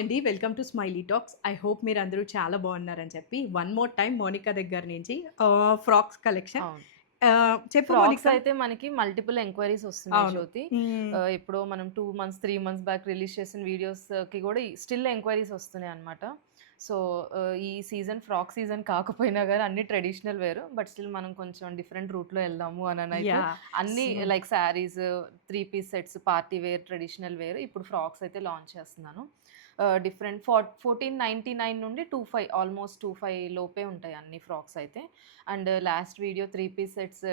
అండి. Welcome to smiley talks. I hope మీరందరూ చాలా బాగున్నారని చెప్పి వన్ మోర్ టైమ్ మోనికా దగ్గర నుంచి ఫ్రాక్స్ కలెక్షన్. అవును. చెప్పు ఫ్రాక్స్ మోనికా. అయితే మనకి మల్టిపుల్ ఎంక్వైరీస్ వస్తున్నాయి అవును. జ్యోతి. హ్మ్. ఎప్పుడో మనం 2 మంత్స్, 3 మంత్స్ బ్యాక్ రిలీజ్ చేసిన వీడియోస్‌కి గూడా స్టిల్ ఎంక్వైరీస్ వస్తున్నాయన్నమాట. సో, ఈ సీజన్ ఫ్రాక్ సీజన్ కాకపోయినా గానీ అన్నీ ట్రెడిషనల్ వేర్. బట్ స్టిల్ మనం కొంచెం డిఫరెంట్ రూట్‌లో ఎళ్దాము అననైతే యాహ్! అన్నీ so like saris, 3 piece sets, party wear, traditional wear ఇప్పుడు ఫ్రాక్స్ అయితే లాంచ్ చేస్తున్నాను. డిఫరెంట్ 1499 నుండి 25 ఆల్‌మోస్ట్ 25 లోపే ఉంటాయి అన్ని ఫ్రాక్స్ అయితే. And last video 3 piece sets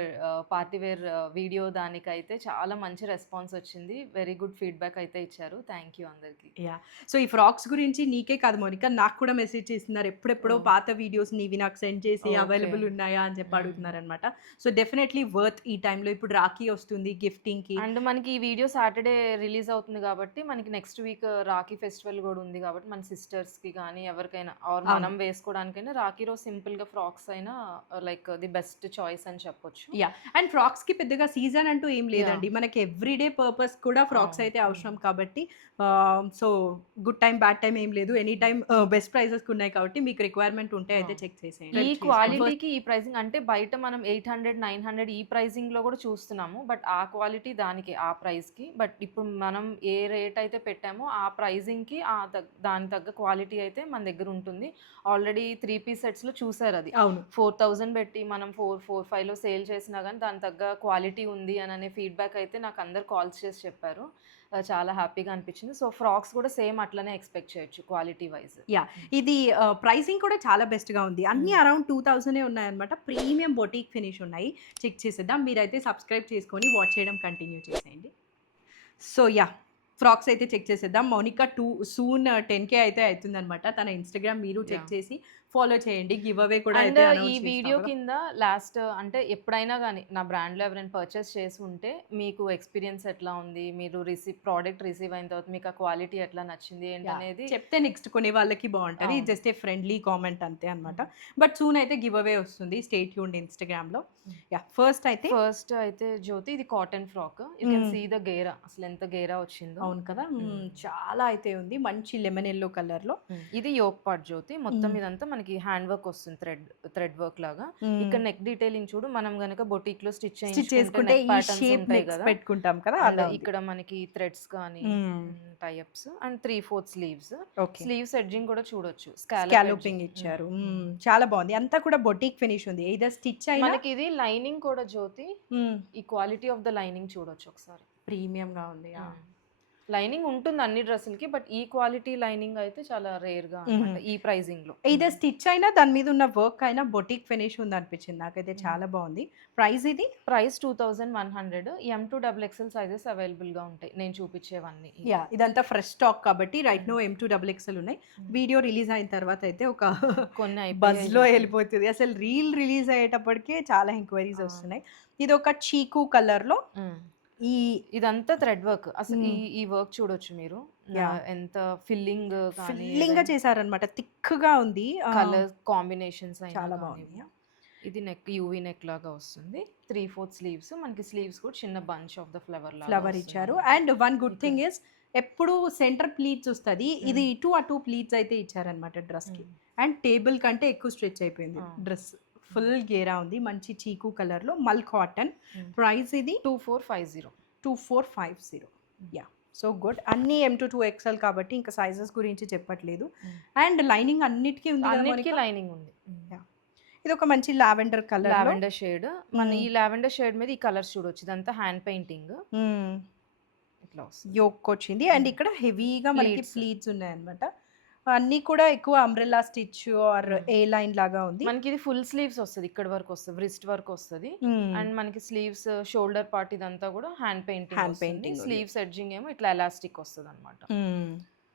party wear video దానికైతే చాలా మంచి రెస్పాన్స్ వచ్చింది. వెరీ గుడ్ ఫీడ్‌బ్యాక్ అయితే ఇచ్చారు. థ్యాంక్ యూ అందరికి. యాహ్! సో, ఈ ఫ్రాక్స్ గురించి నీకే కాదు మోనికా, నాకు కూడా మెసేజ్ చేస్తున్నారు. ఎప్పుడెప్పుడో ఓహ్! పాత వీడియోస్ నీవి నాకు సెండ్ చేసి ఓకే. అవైలబుల్ ఉన్నాయా అని చెప్పి హ్మ్. అడుగుతున్నారనమాట. సో, డెఫినైట్‌లీ వర్త్ ఈ టైంలో. ఇప్పుడు రాఖీ వస్తుంది గిఫ్టింగ్‌కి. అండ్ మనకి ఈ వీడియో సాటర్‌డే రిలీజ్ అవుతుంది గాబట్టి, మనకి నెక్స్ట్ వీక్ రాఖీ ఫెస్టివల్ గూడా ఉంది గాబట్టి, మన సిస్టర్స్‌కి గానీ, ఎవరికైనా ఆర్ అవును. మనం వేసుకోవడానికైనా రాఖీ రోజు సింపుల్‌గా ఫ్రాక్స్ అయినా లైక్ ది బెస్ట్ చాయిస్ అని చెప్పొచ్చు. యాహ్! అండ్ ఫ్రాక్స్‌కి పెద్దగా సీజన్ అంటూ ఏం యాహ్! లేదండి. మనకి ఎవ్రీడే పర్పస్ కూడా ఫ్రాక్స్ అవును. అయితే హ్మ్. అవసరం కాబట్టి so, good time, bad time ఏం లేదు. ఎనీ టైమ్ బెస్ట్ ప్రైజెస్‌కి ఉన్నాయి కాబట్టి మీకు రిక్వైర్‌మెంట్ ఉంటే ఆ! అయితే చెక్ చేసేయండి. ఈ హెల్ప్ చేసుకోండి. ఫస్ట్ క్వాలిటీకి ఈ ప్రైజింగ్ అంటే బయట మనం 800, 900 ఈ ప్రైజింగ్‌లో గూడా చూస్తున్నాము. బట్ ఆ క్వాలిటీ దానికే ఆ ప్రైస్‌కి. బట్ ఇప్పుడు మనం ఏ రేట్ అయితే పెట్టామో ఆ ప్రైజింగ్‌కి దానికి తగ్గ క్వాలిటీ అయితే మన దగ్గర ఉంటుంది. ఆల్రెడీ 3 పీస్ సెట్స్‌లో చూసారది. అవును. 4000 పెట్టి మనం 4, 5లో సేల్ చేసినా గానీ దానికి తగ్గ క్వాలిటీ ఉంది అననే ఫీడ్‌బ్యాక్ అయితే నాకు అందరూ కాల్స్ చేసి చెప్పారు. చాలా హ్యాపీగా అనిపించింది. సో, ఫ్రాక్స్ గూడా సేమ్ అట్లనే ఎక్స్‌పెక్ట్ చేయొచ్చు క్వాలిటీ వైస్. యాహ్! హ్మ్. ఇది ప్రైసింగ్ కూడా చాలా బెస్ట్‌గా ఉంది. అన్నీ హ్మ్. అరౌండ్ 2000 ఉన్నాయన్నమాట. ప్రీమియం బొటిక్ ఫినిష్ ఉన్నాయి. చెక్ చేసేద్దాం. మీరైతే సబ్స్క్రైబ్ చేసుకొని వాచ్ చేయడం కంటిన్యూ చేసేయండి. So, yeah! ఫ్రాక్స్ అయితే చెక్ చేసేద్దాం. మౌనిక సూన్ 10,000 అయితే అయితుందనమాట. తన ఇన్‌స్టాగ్రామ్ మీరు చెక్ యాహ్! చేసి ఫాలో చేయండి. గివ్ అవే కూడా అండ్ అయితే ఈ అనౌన్స్ చేస్తాం వీడియో కదా! కింద లాస్ట్ అంటే ఎప్పుడైనా గాని నా బ్రాండ్‌లో ఎవరైనా పర్చేస్ చేసి ఉంటే, మీకు ఎక్స్‌పీరియన్స్ ఎట్లా ఉంది? మీరు ప్రోడక్ట్ రిసీవ్ అయిన తర్వాత మీకు ఆ క్వాలిటీ ఎట్లా నచ్చింది? యాహ్! ఏంటనేది చెప్తే నెక్స్ట్ కొనే వాళ్ళకి బావుంటది. అవును. జస్ట్ ఏ ఫ్రెండ్లీ కామెంట్ అంతే అనమాట. హ్మ్. బట్ సూన్ అయితే గివ్ అవే వస్తుంది. స్టే ట్యూన్డ్ ఇన్‌స్టాగ్రామ్‌లో. హ్మ్. యాహ్! ఫస్ట్ అయితే ఫస్ట్ అయితే జ్యోతి ఇది కాటన్ ఫ్రాక్. యూ కెన్ హ్మ్. సీ ద గేరా అసలెంత గేరా వచ్చిందో. అవును కదా! హ్మ్. చాలా అయితే ఉంది. మంచి లెమన్ యెల్లో కలర్‌లో. ఇది యోక్ పార్ట్ జ్యోతి. మొత్తం హ్మ్. ఇదంతా మనకి హ్యాండ్ వర్క్ వస్తుంది. థ్రెడ్ వర్క్ లాగా. హ్మ్. ఇక్కడ నెక్ డీటెయిలింగ్ చూడు మనం గనక బొటిక్‌లో స్టిచ్ స్టిచ్ చేయించుకుంటే చేసుకుంటే నెక్ ఈ ప్యాటర్న్స్ షేప్ ఉంటాయి నెక్స్ గదా! పెట్టుకుంటాం కదా! అండ్ అలా ఉంది. ఇక్కడ మనకి థ్రెడ్స్ కానీ hmm. Tie ups and 3/4 sleeves. Okay. Sleeves edging కూడా చూడొచ్చు. Scallop scalloping edging. ఇచ్చారు. చాలా బావుంది. అంతా కూడా బొటిక్ ఫినిష్ ఉంది. ఎయిదర్ స్టిచ్ అయినా మనకి ఇది లైనింగ్ కూడా జ్యోతి. హ్మ్. ఈ క్వాలిటీ ఆఫ్ ద లైనింగ్ చూడొచ్చు ఒకసారి. ప్రీమియంగా ఉంది. యాహ్! హ్మ్. లైనింగ్ ఉంటుంది అన్ని డ్రెస్సులకి. బట్ ఈ క్వాలిటీ లైనింగ్ అయితే చాలా రేర్‌గా హుహు. అన్నమాట ఈ ప్రైజింగ్‌లో. ఎయిదర్ స్టిచ్ అయినా దాని మీద ఉన్న వర్క్ అయినా బొటిక్ ఫినిష్ ఉందనిపించింది. నాకైతే హ్మ్. చాలా బావుంది. ప్రైస్ ఇది? ప్రైస్ 2100. M2 XXL సైజెస్ అవైలబుల్‌గా ఉంటాయి. నేను చూపించేవన్నీ ఇవి. యాహ్! ఇదంతా ఫ్రెష్ స్టాక్ కాబట్టి రైట్ హ్మ్. నౌ M2 XXL ఉన్నాయి. హ్మ్. వీడియో రిలీజ్ అయిన తర్వాత అయితే ఒక కొన్ని అయిపోయాయి బజ్‌లో జ్యోతి. ఎళ్ళిపోతది. అసలు రీల్ రిలీజ్ అయ్యేటప్పటికే చాలా ఎంక్వైరీస్ అవును. వస్తున్నాయి. ఇదొక చీకు కలర్‌లో హ్మ్. ఈ ఇదంతా థ్రెడ్ వర్క్. అసలు ఈ హ్మ్. ఈ వర్క్ చూడొచ్చు మీరు. యాహ్! ఎంత ఫిల్లింగ్ కానీ ఫిల్లింగ్‌గా ఏదైనా చేశారనమాట. థిక్‌గా ఉంది. కలర్ కాంబినేషన్స్ అయినా చాలా బావుంది. కానివ్వు. యాహ్! ఇది యూవీ నెక్ లాగా వస్తుంది. 3/4 స్లీవ్స్. మనకి స్లీవ్స్ కూడా చిన్న బంచ్ ఆఫ్ ద ఫ్లవర్ లాగా ఫ్లవర్ ఇచ్చారు. వస్తుందన్నమాట. అండ్ వన్ గుడ్ ఇక్కడ థింగ్ ఈస్ ఎప్పుడు సెంటర్ ప్లీట్స్ ఒస్తది. ఇది హ్మ్. ఇటు అటు ప్లీట్స్ అయితే ఇచ్చారనమాట డ్రెస్‌కి. హ్మ్. అండ్ టేబుల్ కంటే ఎక్కువ స్ట్రెచ్ అయిపోయింది అవును. డ్రెస్. హ్మ్. ఫుల్ గేరా ఉంది. మంచి చీకు కలర్‌లో మల్ కాటన్. హ్మ్. ప్రైస్ ఇది 2450. 2450. హ్మ్. యాహ్! So good. అన్నీ M2 XL కాబట్టి ఇంకా సైజెస్ గురించి చెప్పట్లేదు. హ్మ్. అండ్ లైనింగ్ అన్నిటికి ఉంది కదా అన్నిటికి మోనిక? లైనింగ్ ఉంది. హ్మ్. యాహ్! ఇదొక మంచి లావెండర్ కలర్‌లో లావెండర్ షేడ్. మన హ్మ్. ఈ లావెండర్ షేడ్ మీద ఈ కలర్స్ చూడొచ్చు. ఇదంతా హ్యాండ్ పెయింటింగ్. హ్మ్. ఇట్లా వస్తది. యోక్‌కొచ్చింది. అండ్ హ్మ్. ఇక్కడ హెవీగా మనకి ప్లీట్స్. ప్లీట్స్ ఉన్నాయన్నమాట. అన్నీ కూడా ఎక్కువ అంబ్రెల్లా స్టిచ్ ఆర్ హ్మ్. ఏ లైన్ లాగా ఉంది. మనకిది ఫుల్ స్లీవ్స్ ఒస్తది. ఇక్కడి వరకొస్తది. వ్రిస్ట్ వరకొస్తది. హ్మ్. అండ్ మనకి స్లీవ్స్, షోల్డర్ పార్ట్ ఇదంతా గూడా హ్యాండ్ పెయింటింగ్ హ్యాండ్ ఒస్తుంది. పెయింటింగ్ ఉంది. స్లీవ్స్ ఎడ్జింగ్ ఏమో ఇట్లా ఎలాస్టిక్ ఒస్తదనమాట. హ్మ్.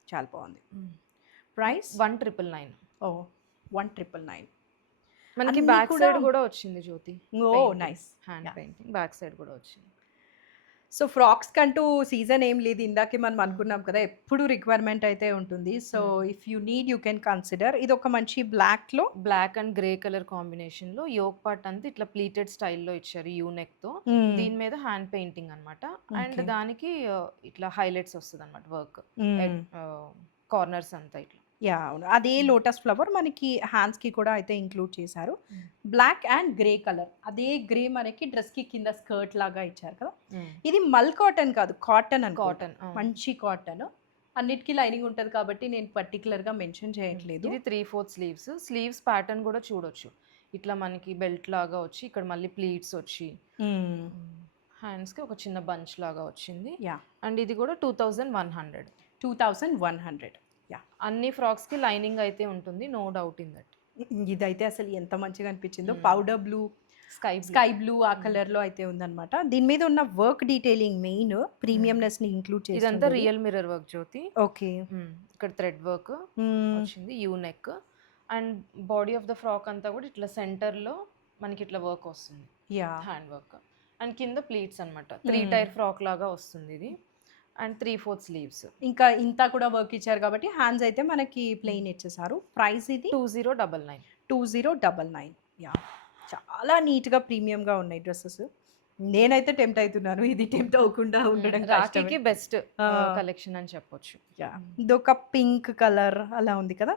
చాలా బావుంది. హ్మ్. ప్రైస్? 1999. ఓహ్! 1999. మనకి అన్నీ బ్యాక్ కూడా సైడ్ గూడా వచ్చింది Jyoti. Oh! Painting. Nice. Hand yeah! Painting back side గూడా వచ్చింది. సో, ఫ్రాక్స్‌కంటూ సీజన్ ఏం లేదు. ఇందాకే మనం హ్మ్. అనుకున్నాం కదా! ఎప్పుడు రిక్వైర్మెంట్ అయితే ఉంటుంది. సో, హ్మ్. If you need you can consider. ఇదొక మంచి బ్లాక్‌లో బ్లాక్ అండ్ గ్రే కలర్ కాంబినేషన్‌లో యోక్ పార్ట్ అంతా ఇట్లా ప్లీటెడ్ స్టైల్‌లో ఇచ్చారు యూ నెక్‌తో. హ్మ్. దీని మీద హ్యాండ్ పెయింటింగ్ అనమాట. And okay. దానికి ఇట్లా హైలైట్స్ ఒస్తదనమాట వర్క్. హ్మ్. ఎడ్ ఆహ్, కార్నర్స్ అంతా ఇట్లా. యా అవును, అదే లోటస్ ఫ్లవర్ మనకి హ్యాండ్స్ కి కూడా అయితే ఇంక్లూడ్ చేశారు. బ్లాక్ అండ్ గ్రే కలర్, అదే గ్రే మనకి డ్రెస్ కి కింద స్కర్ట్ లాగా ఇచ్చారు కదా. ఇది మల్ కాటన్ కాదు, కాటన్ అని కాటన్ మంచి కాటన్. అన్నిటికీ లైనింగ్ ఉంటుంది కాబట్టి నేను పర్టికులర్ గా మెన్షన్ చేయట్లేదు. ఇది 3/4 స్లీవ్స్. స్లీవ్స్ ప్యాటర్న్ కూడా చూడొచ్చు, ఇట్లా మనకి బెల్ట్ లాగా వచ్చి ఇక్కడ మళ్ళీ ప్లీట్స్ వచ్చి హ్యాండ్స్ కి ఒక చిన్న బంచ్ లాగా వచ్చింది. యా అండ్ ఇది కూడా 2100. 2100. యా అన్ని ఫ్రాక్స్ కి లైనింగ్ అయితే ఉంటుంది, నో డౌట్ ఇన్ దట్. ఇదైతే అసలు ఎంత మంచిగా అనిపించిందో, పౌడర్ బ్లూ స్కై బ్లూ ఆ కలర్ లో అయితే ఉందన్నమాట. దీని మీద ఉన్న వర్క్ డీటెయిలింగ్ మెయిన్ ప్రీమియంనెస్ ని ఇంక్లూడ్ చేసి ఇదంతా రియల్ మిర్రర్ వర్క్ జ్యోతి. ఓకే, ఇక్కడ థ్రెడ్ వర్క్ వచ్చింది, U neck. And body of the frock అంతా కూడా ఇట్లా సెంటర్ లో మనకి ఇట్లా వర్క్ వస్తుంది, యా హ్యాండ్ వర్క్. అండ్ కింద ప్లీట్స్ అన్నమాట, 3 టైర్ ఫ్రాక్ లాగా వస్తుంది ఇది. And 3/4 sleeves. ఇంకా ఇంత కూడా వర్క్ ఇచ్చారు కాబట్టి హ్యాండ్స్ అయితే మనకి ప్లెయిన్ ఇచ్చేసారు. ప్రైస్ ఇది 2099. 2099. యా చాలా నీట్గా ప్రీమియంగా ఉన్నాయి డ్రెస్సెస్. నేనైతే టెంప్ట్ అవుతున్నాను, ఇది టెంప్ట్ అవ్వకుండా ఉండడం రాఖీకి బెస్ట్ కలెక్షన్ అని చెప్పొచ్చు. ఇదొక పింక్ కలర్ అలా ఉంది కదా,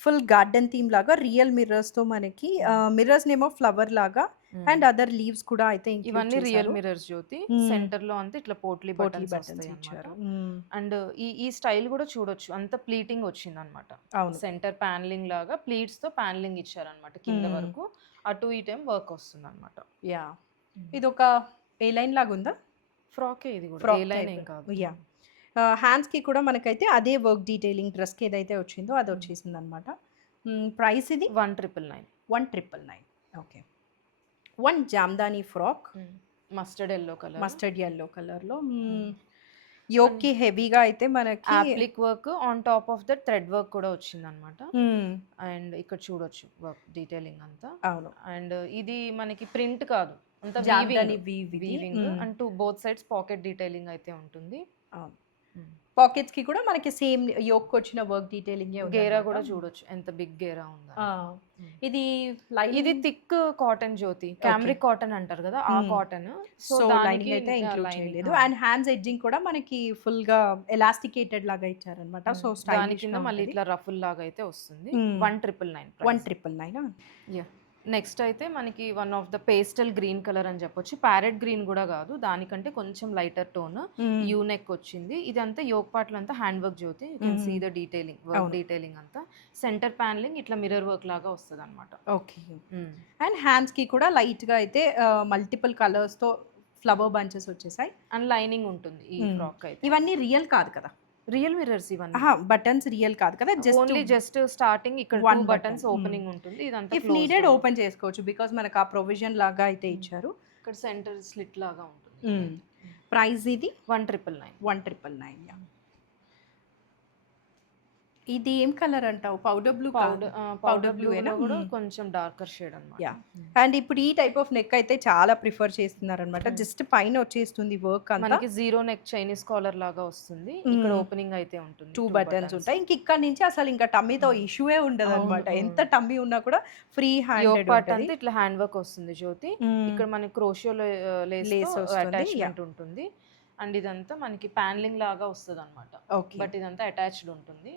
ఫుల్ గార్డెన్ థీమ్ లాగా రియల్ మిర్రర్స్ తో మనకి మిర్రర్స్ నేమో ఫ్లవర్ లాగా అండ్ అదర్ లీవ్స్ కూడా అయితే ఇవన్నీ రియల్ మిర్రర్స్ జ్యోతి. సెంటర్ లో అంతా ఇట్లా పోట్లీ బటన్స్ ఇచ్చారు. అండ్ ఈ స్టైల్ కూడా చూడొచ్చు, అంత ప్లీటింగ్ వచ్చింది అనమాట. సెంటర్ ప్యానలింగ్ లాగా ప్లీట్స్ తో ప్యానలింగ్ ఇచ్చారు అనమాట కింద వరకు. అటు ఈ టైం వర్క్ వస్తుంది అనమాట. యా ఇది ఒక ఏ లైన్ లాగా ఉందా ఫ్రాక్, ఇది కూడా ఏ లైన్ ఏం కాదు. యా హ్యాండ్స్ కి కూడా మనకైతే అదే వర్క్ డీటెయిలింగ్ డ్రెస్ కి ఏదైతే వచ్చిందో అది వచ్చేసింది అనమాట. ప్రైస్ ఇది 1999. 1999. Okay, 1 Jamdani frock mustard yellow colour లో యోక్కి హెవీగా అయితే మనకి అప్లిక్ work on top of the thread work కూడా వచ్చింది అనమాట. అండ్ ఇక్కడ చూడొచ్చు వర్క్ డీటెయిలింగ్ అంతా. అవును, అండ్ ఇది మనకి ప్రింట్ కాదు, అంత weaving. And both sides pocket detailing అయితే ఉంటుంది. పాకెట్స్ కి కూడా మనకి సేమ్ యోక్ వచ్చిన వర్క్ డీటెయిలింగ్. గేరా కూడా చూడొచ్చు, ఎంత బిగ్ గేరా ఉందా. ఇది ఇది థిక్ కాటన్ జ్యోతి, క్యామ్రిక్ కాటన్ అంటారు కదా, ఆ కాటన్. సో లైనింగ్ అయితే ఇంక్లూడ్ చేయలేదు. అండ్ హ్యాండ్స్ ఎడ్జింగ్ కూడా మనకి ఫుల్ గా ఎలాస్టికేటెడ్ లాగా ఇచ్చారన్నమాట. సో దాని కింద మళ్ళీ ఇట్లా రఫుల్ లాగా అయితే వస్తుంది. 1999. 1999. నెక్స్ట్ అయితే మనకి one of the pastel green colour అని చెప్పొచ్చు. ప్యారెట్ గ్రీన్ కూడా కాదు, దానికంటే కొంచెం లైటర్ టోన్. యూనెక్ వచ్చింది. ఇదంతా యోక్ పార్ట్ అంతా hand work Jyothi. You can see the detailing, work detailing అంతా. సెంటర్ ప్యానలింగ్ ఇట్లా మిర్రర్ వర్క్ లాగా వస్తుంది అనమాట. ఓకే, అండ్ హ్యాండ్స్ కి కూడా లైట్ గా అయితే మల్టిపుల్ కలర్స్ తో ఫ్లవర్ బంచెస్ వచ్చేసాయి. అండ్ లైనింగ్ ఉంటుంది ఈ ఫ్రాక్ అయితే. ఇవన్నీ రియల్ కాదు కదా, రియల్ మిర్రర్స్ ఇవన్నీ. బటన్స్ రియల్ కాదు కదా, జస్ట్ స్టార్టింగ్ ఇక్కడ 1 బటన్స్ ఓపెనింగ్ ఉంటుంది. ఇదంతా ఇఫ్ నీడెడ్ ఓపెన్ చేసుకోవచ్చు, బికాజ్ మనకు ఆ ప్రొవిజన్ లాగా అయితే ఇచ్చారు. ఇక్కడ సెంటర్ స్లిట్ లాగా ఉంటుంది. ప్రైస్ ఇది 1999. 1999. ఇది ఏం కలర్ అంటావు? Powder blue. పౌడర్ బ్లూ కూడా కొంచెం డార్కర్ షేడ్ అన్నమాట. యా, అండ్ ఇప్పుడు ఈ టైప్ ఆఫ్ నెక్ అయితే చాలా ప్రిఫర్ చేస్తున్నారు అనమాట. జస్ట్ పైన వచ్చేస్తుంది వర్క్ అంతా. మనకి జీరో నెక్ చైనీస్ కాలర్ లాగా వస్తుంది. ఇక్కడ ఓపెనింగ్ అయితే ఉంటుంది, 2 బటన్స్ ఉంటాయి. ఇంక ఇక్కడ నుంచి అసలు ఇంకా టమ్మీతో ఇష్యూే ఉండదు అనమాట. ఎంత టమ్మీ ఉన్నా కూడా ఫ్రీ హ్యాండ్ పార్ట్ అంతా ఇట్లా హ్యాండ్ వర్క్ వస్తుంది జ్యోతి. ఇక్కడ మనకి క్రోషియో లేస్ అటాచ్మెంట్ ఉంటుంది. అండ్ ఇదంతా మనకి ప్యానలింగ్ లాగా వస్తుంది అనమాట. బట్ ఇదంతా అటాచ్డ్ ఉంటుంది.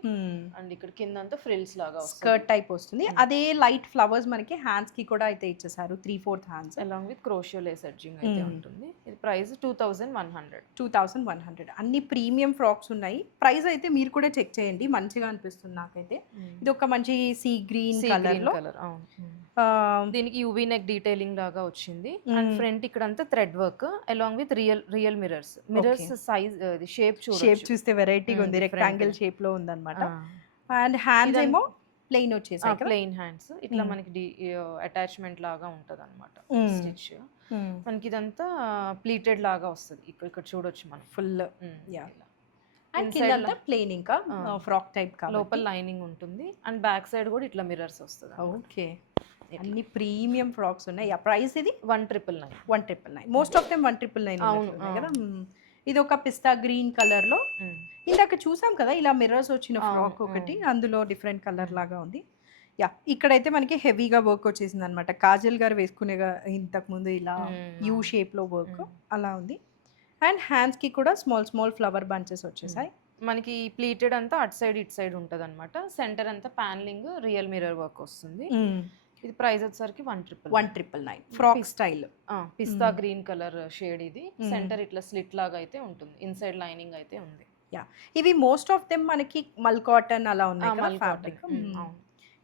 అండ్ ఇక్కడ కింద అంతా ఫ్రిల్స్ లాగా స్కర్ట్ టైప్ వస్తుంది. అదే లైట్ ఫ్లవర్స్ మనకి హ్యాండ్స్ కి కూడా అయితే ఇచ్చేసారు, 3/4 hands along with crochet lace edging అయితే ఉంటుంది. ఇది ప్రైస్ 2100. 2100. అన్ని ప్రీమియం ఫ్రాక్స్ ఉన్నాయి. ప్రైస్ అయితే మీరు కూడా చెక్ చేయండి, మంచిగా అనిపిస్తుంది నాకైతే. ఇది ఒక మంచి సీ గ్రీన్ కలర్ లో. దీనికి యూవీ నెక్ డీటెయిలింగ్ లాగా వచ్చింది. అండ్ ఫ్రంట్ ఇక్కడ అంతా thread work along with real mirrors size shape చూస్తే వెరైటీగా ఉంది, రెక్టాంగిల్ షేప్ లో ఉంది అనమాట. అండ్ హ్యాండ్స్ ఏమో ప్లెయిన్ వచ్చేసాయి, ప్లెయిన్ హ్యాండ్స్. ఇట్లా మనకి అటాచ్మెంట్ లాగా ఉంటది అనమాట స్టిచ్. మనకి ఇదంతా ప్లీటెడ్ లాగా వస్తుంది. ఇక్కడ చూడొచ్చు మనం ఫుల్. అండ్ కింద ప్లెయిన్, ఇంకా ఫ్రాక్ టైప్ కాబట్టి లోపల లైనింగ్ ఉంటుంది. అండ్ బ్యాక్ సైడ్ కూడా ఇట్లా మిర్రర్స్ వస్తుంది. ఓకే, అన్ని ప్రీమియం ఫ్రాక్స్ ఉన్నాయి. ప్రైస్ ఇది 1999. 1999. మోస్ట్ ఆఫ్ దెమ్ 1999 కదా. ఇది ఒక పిస్తా గ్రీన్ కలర్ లో. ఇందాక చూసాం కదా ఇలా మిర్రర్స్ వచ్చిన ఫ్రాక్ ఒకటి, అందులో డిఫరెంట్ కలర్ లాగా ఉంది. యా, ఇక్కడైతే మనకి హెవీగా వర్క్ వచ్చేసింది అనమాట. కాజల్ గారు వేసుకునే ఇంతకు ముందు ఇలా యూ షేప్ లో వర్క్ అలా ఉంది. అండ్ హ్యాండ్స్ కి కూడా స్మాల్ ఫ్లవర్ బంచెస్ వచ్చేసాయి. మనకి ప్లీటెడ్ అంతా అటు సైడ్ ఇటు సైడ్ ఉంటుంది అనమాట. సెంటర్ అంతా ప్యానలింగ్ రియల్ మిర్రర్ వర్క్ వస్తుంది. ఇది ప్రైస్ వచ్చేసరికి 1,999 ఫ్రాక్ స్టైల్. పిస్తా గ్రీన్ కలర్ షేడ్ ఇది. సెంటర్ ఇట్లా స్లిట్ లాగా అయితే ఉంటుంది, ఇన్సైడ్ లైనింగ్ అయితే ఉంది. యా, ఇవి మోస్ట్ ఆఫ్ దెమ్ మనకి మల్ కాటన్ అలా ఉన్నాయి కదా ఫ్యాబ్రిక్.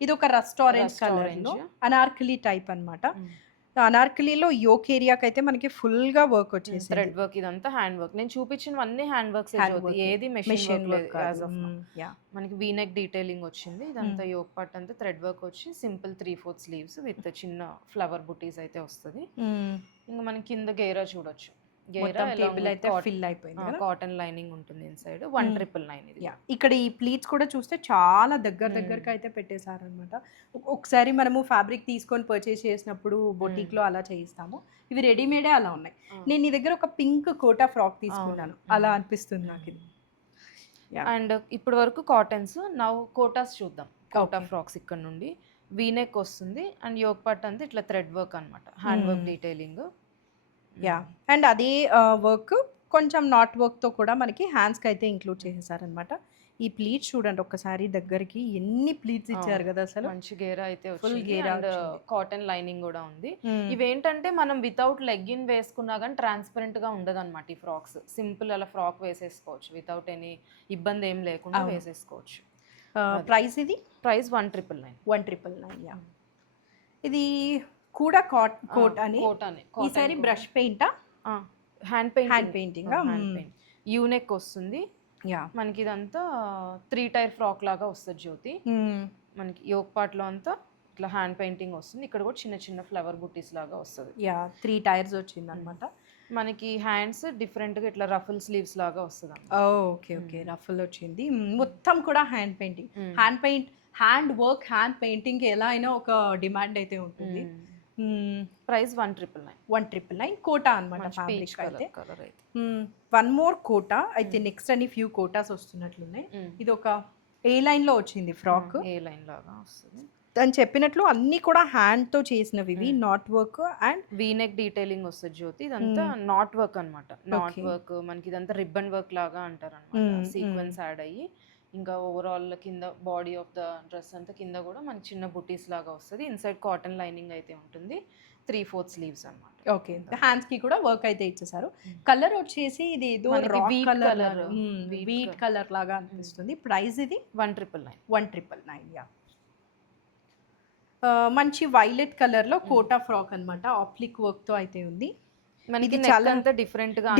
ఇది ఒక రస్ట్ ఆరెంజ్ కలర్ లో అనార్కలి టైప్ అన్నమాట. అనార్కలిలో యోక్ ఏరియాకి అయితే మనకి ఫుల్ గా వర్క్ వచ్చేసి థ్రెడ్ వర్క్, ఇదంతా హ్యాండ్ వర్క్. నేను చూపించినవన్నీ హ్యాండ్ వర్క్స్, ఏది మెషిన్ వర్క్. మనకి వీ నెక్ డీటెయిలింగ్ వచ్చింది. ఇదంతా యోక్ పార్ట్ అంతా థ్రెడ్ వర్క్ వచ్చి సింపుల్ 3/4 స్లీవ్స్ విత్ చిన్న ఫ్లవర్ బుటీస్ అయితే వస్తుంది. ఇంకా మనకి కింద గేరా చూడొచ్చు, టేబుల్ అయితే ఫిల్ అయిపోయింది, కాటన్ లైనింగ్ ఉంటుంది ఇన్సైడ్. 1,999 ఇది. ఇక్కడ ఈ ప్లీట్స్ కూడా చూస్తే చాలా దగ్గరకి అయితే పెట్టేశారు అనమాట. ఒకసారి మనము ఫ్యాబ్రిక్ తీసుకొని పర్చేస్ చేసినప్పుడు బొటిక్ లో అలా చేయిస్తాము. ఇవి రెడీమేడే అలా ఉన్నాయి. నేను నీ దగ్గర ఒక పింక్ కోటా ఫ్రాక్ తీసుకున్నాను, అలా అనిపిస్తుంది నాకు ఇది. అండ్ ఇప్పటి వరకు కాటన్స్, నౌ కోటాస్ చూద్దాం. కోటా ఫ్రాక్స్ ఇక్కడ నుండి వీనెక్ వస్తుంది అండ్ యోక్ పార్ట్ అంతా ఇట్లా థ్రెడ్ వర్క్ అనమాట, hand work detailing. Yeah, and అదే వర్క్ కొంచెం నాట్ వర్క్తో కూడా మనకి హ్యాండ్స్కి అయితే ఇంక్లూడ్ చేసేసారనమాట. ఈ ప్లీట్స్ చూడండి ఒక్కసారి దగ్గరికి, ఎన్ని ప్లీట్స్ ఇచ్చారు కదా అసలు. మంచి గేరా అయితే full Gera and cotton lining కూడా ఉంది. ఇవేంటంటే మనం వితౌట్ లెగ్గిన్ వేసుకున్నా కానీ ట్రాన్స్పరెంట్ గా ఉండదు అనమాట. ఈ ఫ్రాక్స్ సింపుల్ అలా ఫ్రాక్ వేసేసుకోవచ్చు, వితౌట్ ఎనీ ఇబ్బంది ఏం లేకుండా వేసేసుకోవచ్చు. ప్రైస్ ఇది ప్రైస్ 1,999. యా, ఇది కూడా కోట్ అని. ఈసారి బ్రష్ పెయింటా, హ్యాండ్ పెయింటింగ్. యూనెక్ వస్తుంది. మనకి ఇదంతా 3 టైర్ ఫ్రాక్ లాగా వస్తుంది జ్యోతి. మనకి యోక్ పార్ట్ లో అంతా ఇట్లా హ్యాండ్ పెయింటింగ్ వస్తుంది. ఇక్కడ కూడా చిన్న చిన్న ఫ్లవర్ బుటీస్ లాగా వస్తుంది. 3 టైర్స్ వచ్చింది అనమాట. మనకి హ్యాండ్స్ డిఫరెంట్ గా ఇట్లా రఫుల్ స్లీవ్స్ లాగా వస్తుంది. ఓకే, రఫుల్ వచ్చింది. మొత్తం కూడా hand painting, hand work, hand painting ఎలా అయినా ఒక డిమాండ్ అయితే ఉంటుంది. ప్రైస్ 1,999 కోటా అనమాట. వన్ మోర్ కోటా అయితే నెక్స్ట్ అని ఫ్యూ కోటాస్ వస్తున్నట్లున్నాయి. ఇది ఒక ఏ లైన్ లో వచ్చింది ఫ్రాక్, ఏ లైన్ లాగా వస్తుంది. అని చెప్పినట్లు అన్ని కూడా హ్యాండ్ తో చేసినవి, ఇవి not work and V-neck detailing వస్తుంది జ్యోతి. ఇదంతా నాట్ వర్క్ అనమాట. నాట్ వర్క్ మనకి ఇదంతా రిబ్బన్ వర్క్ లాగా అంటారు అనమాట. సీక్వెన్స్ యాడ్ అయ్యి ఇంకా ఓవరాల్ కింద బాడీ ఆఫ్ ద డ్రెస్ అంతా కింద కూడా మనకి చిన్న బుటీస్ లాగా వస్తుంది. ఇన్సైడ్ కాటన్ లైనింగ్ అయితే ఉంటుంది. 3/4 స్లీవ్స్ అనమాట. ఓకే, హ్యాండ్స్ కి కూడా వర్క్ అయితే ఇచ్చేసారు. కలర్ వచ్చేసి ఇది ఏదో వీట్ కలర్ లాగా అనిపిస్తుంది. ప్రైస్ ఇది 1,999. యా, మంచి వైలెట్ కలర్ లో కోటా ఫ్రాక్ అన్నమాట. ఆప్లిక్ వర్క్ తో అయితే ఉంది. మనకి చాలా డిఫరెంట్ గా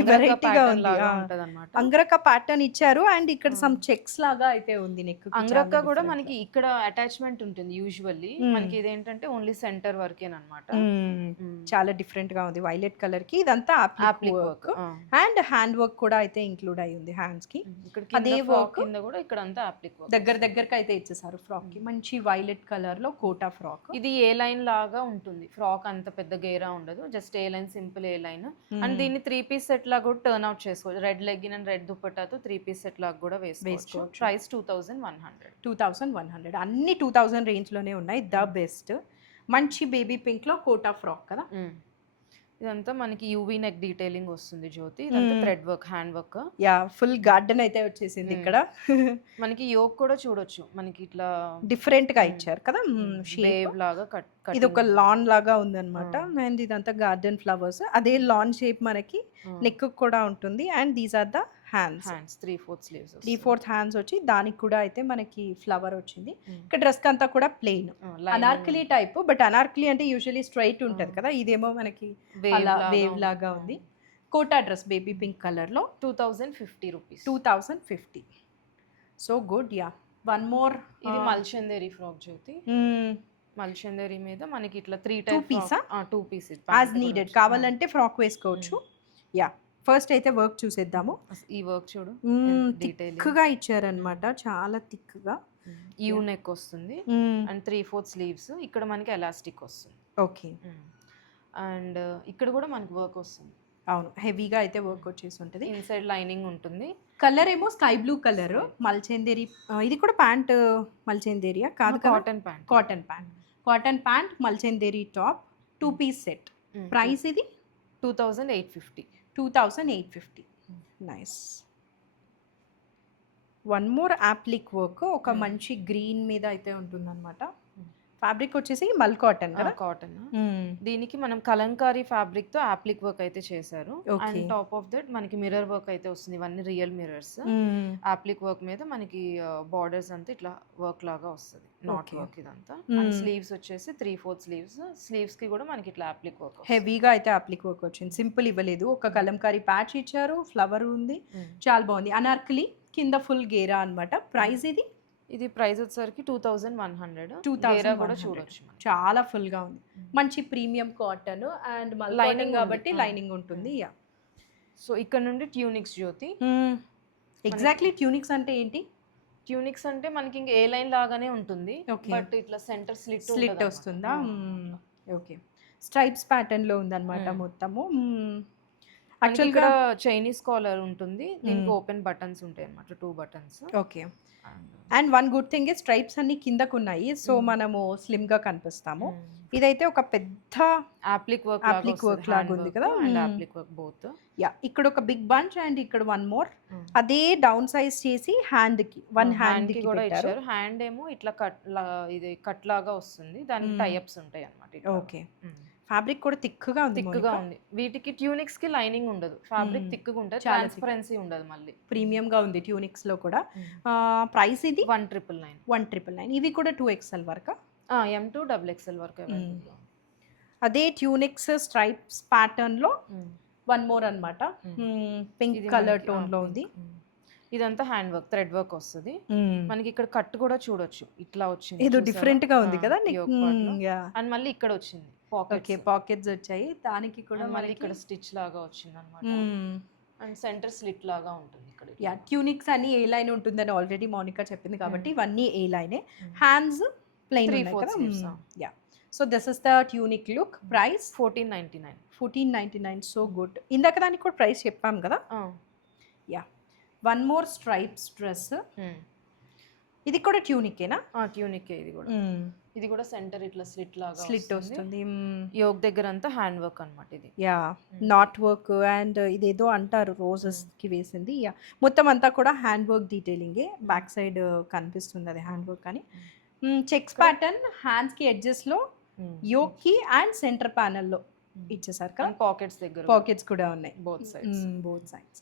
అంగరక ప్యాటర్న్ ఇచ్చారు అండ్ ఇక్కడ సమ్ చెక్స్ లాగా అయితే ఉంది. నెక్ అంగరక కూడా మనకి ఇక్కడ అటాచ్మెంట్ ఉంటుంది యూజువల్లీ. మనకి ఇదేంటంటే ఓన్లీ సెంటర్ వర్కేనమాట. చాలా డిఫరెంట్ గా ఉంది వైలెట్ కలర్ కి. ఇదంతా అప్లిక్ వర్క్ అండ్ హ్యాండ్ వర్క్ కూడా అయితే ఇంక్లూడ్ అయి ఉంది హ్యాండ్స్ కి. అదే వర్క్ కింద కూడా ఇక్కడ అంతా అప్లిక్ వర్క్ దగ్గరకి అయితే ఇచ్చేసారు ఫ్రాక్ కి. మంచి వైలెట్ కలర్ లో కోటా ఫ్రాక్. ఇది ఏ లైన్ లాగా ఉంటుంది. ఫ్రాక్ అంత పెద్ద గేరా ఉండదు, just A line, simple A line. And దీన్ని 3 పీస్ సెట్ లాగా కూడా టర్న్ అవుట్ చేసుకోవచ్చు. రెడ్ లెగ్గిన్ అండ్ రెడ్ దుపట్టాతో 3 పీస్ సెట్ లాగా కూడా వేసుకోవచ్చు. ప్రైస్ 2,100. అన్ని 2,000 రేంజ్ లోనే ఉన్నాయి. The best. మంచి బేబీ పింక్ లో కోటా ఫ్రాక్ కదా. ఇదంతా మనకి యూవీ నెక్ డీటెయిలింగ్ వస్తుంది జ్యోతి. ఇదంతా thread work, hand work. Yeah, full garden అయితే వచ్చేసింది ఇక్కడ. మనకి యోక్ కూడా చూడొచ్చు, మనకి ఇట్లా డిఫరెంట్ గా ఇచ్చారు కదా, వేవ్ లాగా కట్. ఇది ఒక లాన్ లాగా ఉంది అనమాట. అండ్ ఇదంతా గార్డెన్ ఫ్లవర్స్. అదే లాన్ షేప్ మనకి నెక్ కూడా ఉంటుంది. And these are the hands. 3/4 sleeves, 3/4 hands వచ్చి దానికి కూడా అయితే మనకి ఫ్లవర్ వచ్చింది. ఇక్కడ డ్రెస్ అంతా కూడా plain Anarkali type. But Anarkali అంటే యూజువల్లీ స్ట్రైట్ ఉంటది కదా, ఇదేమో మనకి వేవ్ లాగా ఉంది. Kota dress baby pink colour లో 2,050 rupees. 2,050. So good. Yeah, one more. ఇది మల్చందేరి ఫ్రాక్ జ్యోతి. మల్చందేరి మీద మనకి ఇట్లా 3 టైప్ 2 పీస్ యాజ్ నీడెడ్ కావాలంటే ఫ్రాక్ వేసుకోవచ్చు. యా, ఫస్ట్ అయితే వర్క్ చూసేద్దాము. ఈ వర్క్ చూడు, థిక్గా ఇచ్చారనమాట, చాలా థిక్గా. యూ నెక్ వస్తుంది అండ్ 3/4 స్లీవ్స్. ఇక్కడ మనకి ఎలాస్టిక్ వస్తుంది. ఓకే, అండ్ ఇక్కడ కూడా మనకి వర్క్ వస్తుంది. అవును, హెవీగా అయితే వర్క్ వచ్చేసి ఉంటుంది. ఇన్సైడ్ లైనింగ్ ఉంటుంది. కలర్ ఏమో స్కై బ్లూ కలర్. మల్చందేరి. ఇది కూడా ప్యాంట్ మల్చందేరియా కాదు, cotton pant Mul Chanderi top 2 piece set. Price ఇది 2,850. 2,850. Nice. One more applique work ఒక Hmm. మంచి గ్రీన్ మీద అయితే ఉంటుందన్నమాట. ఫ్యాబ్రిక్ వచ్చేసి మల్ కాటన్ కదా. కాటన్. దీనికి మనం కలంకారీ ఫ్యాబ్రిక్ తో అప్లిక్ వర్క్ అయితే చేశారు. Okay. And top of that మనకి మిర్రర్ వర్క్ అయితే వస్తుంది. ఇవన్నీ రియల్ మిర్రర్స్. అప్లిక్ వర్క్ మీద మనకి బార్డర్స్ అంతా ఇట్లా వర్క్ లాగా వస్తుంది. Not Okay. వర్క్ ఇదంతా. అండ్ స్లీవ్స్ వచ్చేసి 3/4 స్లీవ్స్. స్లీవ్స్ కి కూడా మనకి ఇట్లా అప్లిక్ వర్క్. హెవీగా అయితే అప్లిక్ వర్క్ వచ్చింది, సింపుల్ ఇవ్వలేదు. ఒక కలంకారీ ప్యాచ్ ఇచ్చారు, ఫ్లవర్ ఉంది, చాలా బాగుంది. అనార్కలి కింద ఫుల్ గేరా అన్నమాట. ప్రైస్ ఇది ప్రైస్ వచ్చేసరికి 2100. 2100 కూడా చూడొచ్చు. చాలా ఫుల్ గా ఉంది. మంచి ప్రీమియం కాటన్ అండ్ లైనింగ్ కాబట్టి లైనింగ్ ఉంటుంది. యా. సో ఇక్కడ నుండి ట్యూనిక్స్ జ్యోతి. ఎగ్జాక్ట్లీ ట్యూనిక్స్ అంటే ఏంటి? ట్యూనిక్స్ అంటే మనకి ఇంకా ఏ లైన్ లాగానే ఉంటుంది. Okay. బట్ ఇట్లా సెంటర్ స్లిట్ వస్తుందా? ఓకే, స్ట్రైప్స్ ప్యాటర్న్ లో ఉందన్నమాట మొత్తము. యాక్చువల్ ఇక్కడ చైనీస్ కాలర్ ఉంటుంది. దీనికి ఓపెన్ బటన్స్ ఉంటాయి అన్నమాట, 2 buttons. Okay. And one good thing stripes అన్ని కిందకు ఉన్నాయి, సో మనము స్లిమ్ గా కనిపిస్తాము. ఇదైతే ఒక పెద్ద అప్లిక్ వర్క్ లాగా ఉంది కదా. And అప్లిక్ work both. యా, ఇక్కడ ఒక బిగ్ బంచ్ అండ్ ఇక్కడ వన్ మోర్. అదే డౌన్ సైజ్ చేసి హ్యాండ్ కి హ్యాండ్ కి కూడా ఇచ్చారు. హ్యాండ్ ఏమో ఇట్లా ఇది కట్ లాగా వస్తుంది. దానికి టైఅప్స్ ఉంటాయి అన్నమాట. ఓకే. ఫ్యాబ్రిక్ కూడా థిక్గా ఉంది. వీటికి ట్యూనిక్స్ కి లైనింగ్ ఉండదు. ఫ్యాబ్రిక్ థిక్గా ఉంటుంది, ట్రాన్స్పరెన్సీ ఉండదు. మళ్ళీ ప్రీమియం గా ఉంది ట్యూనిక్స్ లో కూడా. ప్రైస్ ఇది 1999. 1999. ఇవి కూడా 2XL వరకు. M2 XXL వరకు. అదే ట్యూనిక్స్ స్ట్రైప్స్ ప్యాటర్న్ లో వన్ మోర్ అన్నమాట. పింక్ కలర్ టోన్ లో ఉంది. ఇదంతా హ్యాండ్ వర్క్, థ్రెడ్ వర్క్ వస్తుంది. మనకి ఇక్కడ కట్ కూడా చూడొచ్చు, ఇట్లా వచ్చింది. ఏదో డిఫరెంట్ గా ఉంది కదా. అండ్ మళ్ళీ ఇక్కడ వచ్చింది పాకెట్స్ వచ్చాయి, దానికి కూడా మళ్ళీ ఇక్కడ స్టిచ్ లాగా వచ్చింది అన్నమాట. అండ్ సెంటర్ స్లిట్ లాగా ఉంటుంది ఇక్కడ. యా, ట్యూనిక్స్ అని ఏ లైన్ ఉంటుందని ఆల్రెడీ మౌనికా చెప్పింది కాబట్టి ఇవన్నీ ఏ లైనే. హ్యాండ్స్ ప్లెయిన్ ఉన్నాయి కదా. Yeah, so this is the tunic look. Price 1499. 1499. So good. ఇందాక దానికి కూడా ప్రైస్ చెప్పాం కదా. Yeah, one more stripes dress. ఇది కూడా ట్యూనికేనా? ట్యూనికే. ఇది కూడా సెంటర్ ఇట్లా స్లిట్ లాగా స్లిట్ వస్తుంది. యోక్ దగ్గర అంతా హ్యాండ్ వర్క్ అన్నమాట ఇది. యా, నాట్ వర్క్ అండ్ ఇదేదో అంటారు రోజెస్ కి వేసింది. యా, మొత్తం అంతా కూడా హ్యాండ్ వర్క్ డీటెయిలింగే. బ్యాక్ సైడ్ కనిపిస్తుంది అది హ్యాండ్ వర్క్ అని. చెక్స్ ప్యాటర్న్ హ్యాండ్స్ కి ఎడ్జెస్ లో, యోక్ కి అండ్ సెంటర్ ప్యానెల్ లో ఇచ్చేసారు కదా. పాకెట్స్ దగ్గర పాకెట్స్ కూడా ఉన్నాయి బోత్ సైడ్స్.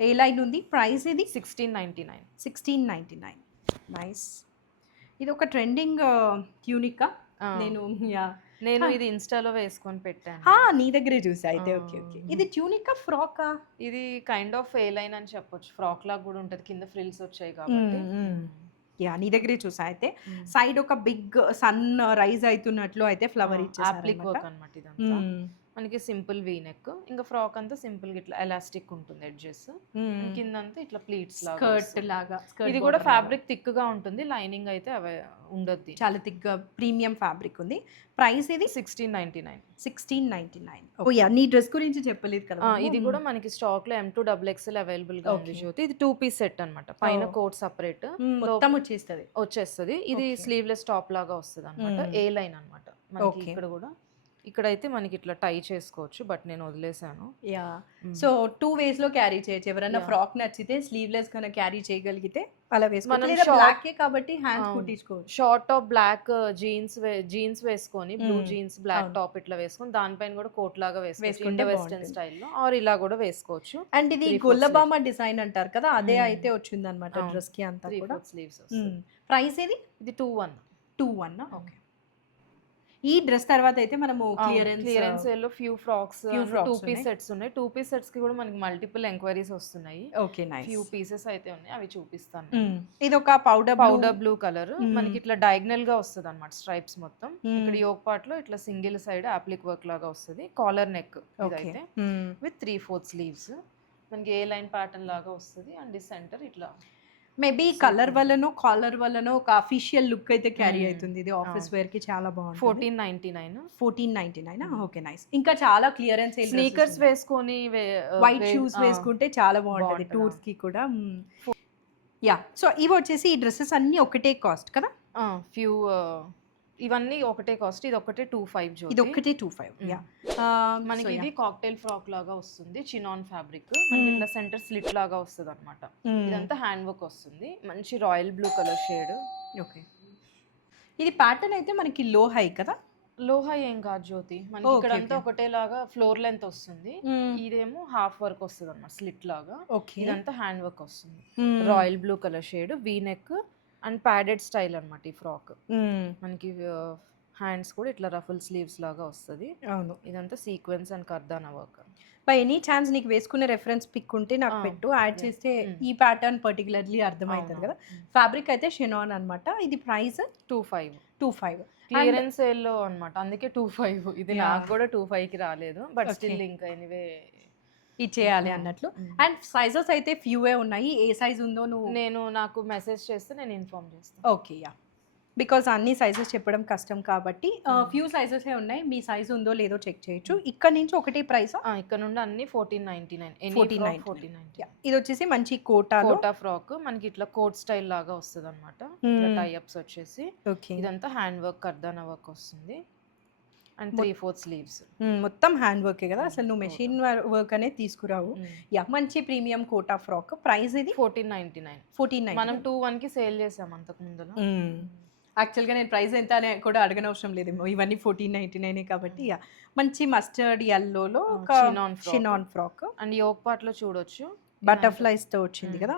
ఏ లైన్ ఉంది? ప్రైస్ ఇది 1699. 1699. నైస్. ఇది ఒక ట్రెండింగ్ ట్యూనికా. నేను ఇది ఇన్స్టాలో వేసుకొని పెట్టాను. నీ దగ్గరే చూసా అయితే. Okay okay. ఇది ట్యూనికా ఫ్రాకా? ఇది కైండ్ ఆఫ్ ఏ లైన్ అని చెప్పొచ్చు. ఫ్రాక్ లాగా కూడా ఉంటది, కింద ఫ్రిల్స్ వచ్చాయి కాబట్టి. యా, నీ దగ్గరే చూసా అయితే. సైడ్ ఒక బిగ్ సన్ రైజ్ అవుతున్నట్లు అయితే ఫ్లవర్ ఇచ్చేసారు. అప్లిక్ వర్క్ అన్నమాట ఇదంతా. మనకి సింపుల్ వీ నెక్. ఇంకా ఫ్రాక్ అంతా సింపుల్ గా ఇట్లా ఎలాస్టిక్ ఉంటుంది ఎడ్జెస్. కింద అంతా ఇట్లా ప్లీట్స్ లాగా. ఇది కూడా ఫ్యాబ్రిక్ థిక్ గా ఉంటుంది, లైనింగ్ అయితే ఉండదు. చాలా థిక్ గా ప్రీమియం ఫ్యాబ్రిక్ ఉంది. ప్రైస్ ఇది 1699. 1699. ఓ యా, నీ డ్రెస్ గురించి చెప్పలేదు కదా. ఇది కూడా మనకి స్టాక్ లో M2 XXL అవైలబుల్ గా ఉంది జ్యోతి. ఇది 2 పీస్ సెట్ అన్నమాట. పైన కోట్ సెపరేట్ మొత్తం వచ్చేస్తది. ఇది స్లీవ్లెస్ టాప్ లాగా వస్తుంది అన్నమాట. ఏ లైన్ అన్నమాట. మనకి ఇక్కడ కూడా ఇక్కడైతే మనకి ఇట్లా టై చేసుకోవచ్చు, బట్ నేను వదిలేసాను. యా, సో 2 ways లో క్యారీ చేయొచ్చు. ఎవరైనా ఫ్రాక్ నచ్చితే స్లీవ్లెస్ కన్నా క్యారీ చేయగలిగితే అలా వేసుకోవచ్చు. కాబట్టి హ్యాండ్స్ కుట్టించుకోవచ్చు. షార్ట్ టాప్ బ్లాక్ జీన్స్ వేసుకొని, బ్లూ జీన్స్ బ్లాక్ టాప్ ఇట్లా వేసుకొని దానిపైన కూడా కోట్ లాగా వేసుకుంటే వెస్టర్న్ స్టైల్లో, ఆర్ ఇలా కూడా వేసుకోవచ్చు. అండ్ ఇది గొల్లబామ డిజైన్ అంటారు కదా, అదే అయితే వచ్చింది అనమాట డ్రెస్ కి అంతా కూడా. స్లీవ్స్. ప్రైస్ ఇది 21. ఓకే. ఈ డ్రెస్ తర్వాత అయితే మనము క్లియరెన్స్ లో ఫ్యూ ఫ్రాక్స్ 2 పీస్ సెట్స్ ఉన్నాయి. 2 పీస్ సెట్స్ కి కూడా మనకి మల్టిపుల్ ఎంక్వైరీస్ వస్తున్నాయి. Okay, nice. ఫ్యూ పీసెస్ అయితే ఉన్నాయి, అవి చూపిస్తాను. ఇది ఒక పౌడర్ బ్లూ కలర్. మనకి ఇట్లా డయాగ్నల్ గా వస్తుంది అన్నమాట స్ట్రైప్స్ మొత్తం. ఇక్కడ యోక్ పార్ట్ లో ఇట్లా సింగిల్ సైడ్ అప్లిక్ వర్క్ లాగా వస్తుంది. కాలర్ నెక్ ఇదైతే విత్ 3/4 స్లీవ్స్. మనకి ఏ లైన్ ప్యాటర్న్ లాగా వస్తుంది. అండ్ ఈ సెంటర్ ఇట్లా మేబీ కలర్ వల్లనో కాలర్ వల్లనో ఒక అఫీషియల్ లుక్ అయితే క్యారీ అవుతుంది. ఇది ఆఫీస్ వేర్ కి చాలా బాగుంది. 1499. Okay, nice. ఇంకా చాలా క్లియరెన్స్ స్నీకర్స్ వేసుకొని వైట్ షూస్ వేసుకుంటే చాలా బాగుంటుంది టూర్స్ కి కూడా. యా, సో ఇవి వచ్చేసి ఈ డ్రెస్సెస్ అన్ని ఒకటే కాస్ట్ కదా. ఫ్యూ ఇవన్నీ ఒకటే కాస్ట్. ఇది ఒకటే 25 జ్యోతి. ఇది ఒక్కటే 25. యా మనకి ఇది కాక్టైల్ ఫ్రాక్ లాగా వస్తుంది, చినాన్ ఫ్యాబ్రిక్. మనకి ఇట్లా సెంటర్ స్లిట్ లాగా వస్తుంది అనమాట. ఇదంతా హ్యాండ్ వర్క్ వస్తుంది, మంచి royal blue colour shade. Okay, ఇది ప్యాటర్న్ అయితే మనకి లో హై కదా? లోహా ఏం కాదు జ్యోతి, మనకి ఇక్కడ అంతా ఒకటేలాగా ఫ్లోర్ లెంత్ వస్తుంది. ఇదేమో హాఫ్ వర్క్ వస్తుంది అన్నమాట, స్లిట్ లాగా. ఓకే, ఇదంతా హ్యాండ్ వర్క్ వస్తుంది, royal blue colour shade, V neck and padded style అన్నమాట ఈ ఫ్రాక్. మనకి హ్యాండ్స్ కూడా ఇట్లా రఫుల్ స్లీవ్స్ లాగా వస్తుంది. అవును, ఇదంతా సీక్వెన్స్ అండ్ కర్దానా వర్క్. బై ఎనీ ఛాన్స్ నీకు వేసుకునే రెఫరెన్స్ పిక్ ఉంటే నాకు పెట్టు, యాడ్ చేస్తే ఈ ప్యాటర్న్ పర్టికులర్లీ అర్థమవుతుంది కదా. ఫ్యాబ్రిక్ అయితే షినాన్ అన్నమాట. ఇది ప్రైస్ 25. క్లియరెన్స్ సేల్ లో అన్నమాట, అందుకే 25. ఇది నాకు కూడా 25 కి రాలేదు, బట్ స్టిల్ ఇంకా ఎనీవే ఇచ్చేయాలి అన్నట్లు. అండ్ సైజెస్ అయితే ఫ్యూవే ఉన్నాయి. ఏ సైజ్ ఉందో నాకు మెసేజ్ చేస్తే నేను ఇన్ఫార్మ్ చేస్తాను. ఓకే, యా, బికాజ్ అన్ని సైజెస్ చెప్పడం కష్టం కాబట్టి ఫ్యూ సైజెస్ ఉన్నాయి. మీ సైజ్ ఉందో లేదో చెక్ చేయొచ్చు. ఇక్కడ నుంచి ఒకటే ప్రైస్, ఇక్కడ నుండి అన్ని 14.99. 14.99. ఇది వచ్చేసి మంచి కోటా ఫ్రాక్, మనకి ఇట్లా కోట్ స్టైల్ లాగా వస్తుంది అనమాట. టై అప్స్ వచ్చేసి ఇదంతా హ్యాండ్ వర్క్, కర్దానా వర్క్ వస్తుంది అండ్ 3/4 స్లీవ్స్. మొత్తం హ్యాండ్ వర్కే కదా, అసలు నువ్వు మెషిన్ వర్క్ అనేది తీసుకురావు. యా, మంచి ప్రీమియం కోటా ఫ్రాక్. ప్రైస్ ఇది 14.99. మనం 2.1 కి సేల్ చేసాం అంతకు ముందు. యాక్చువల్గా నేను ప్రైస్ ఎంత అని కూడా అడగనవసరం లేదు, ఇవన్నీ 14.99 కాబట్టి. యా, మంచి మస్టర్డ్ ఎల్లోలో ఒక chiffon frock. And yoke part లో చూడొచ్చు బటర్ఫ్లైస్ తో వచ్చింది కదా.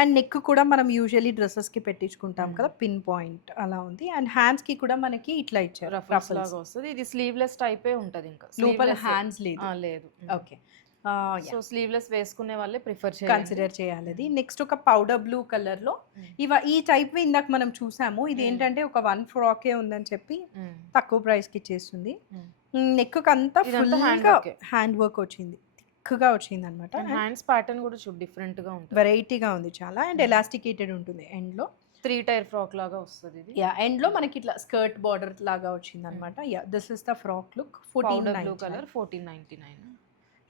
అండ్ నెక్ కూడా మనం యూజువల్లీ డ్రెస్సెస్ కి పెట్టించుకుంటాం కదా, పిన్ పాయింట్ అలా ఉంది. అండ్ హ్యాండ్స్ కి కూడా మనకి ఇట్లా ఇచ్చారు, రఫల్స్ లాగా వస్తుంది. ఇది స్లీవ్లెస్ టైపే ఉంటది, ఇంకా లోపల హ్యాండ్స్ లేదు. ఓకే, సో స్లీవ్లెస్ వేసుకునే వాళ్ళే ప్రిఫర్ కన్సిడర్ చేయాలి. అది నెక్స్ట్ ఒక పౌడర్ బ్లూ కలర్ లో ఈ టైప్ ఇందాక మనం చూసాము. ఇది ఏంటంటే ఒక 1 ఫ్రాకే ఉందని చెప్పి తక్కువ ప్రైస్ కి ఇచ్చేస్తుంది. నెక్ అంతా ఫుల్ హ్యాండ్ వర్క్ వచ్చింది, థిక్గా వచ్చింది అనమాట. హ్యాండ్స్ ప్యాటర్న్ కూడా చూడు డిఫరెంట్ గా ఉంటుంది, వెరైటీగా ఉంది చాలా. అండ్ ఎలాస్టికేటెడ్ ఉంటుంది. ఎండ్ లో 3 టైర్ ఫ్రాక్ లాగా వస్తుంది ఇది. యా, ఎండ్ లో మనకి ఇట్లా స్కర్ట్ బార్డర్ లాగా వచ్చింది అనమాట. Yeah, this is the frock look. 14.99 blue colour, 14.99.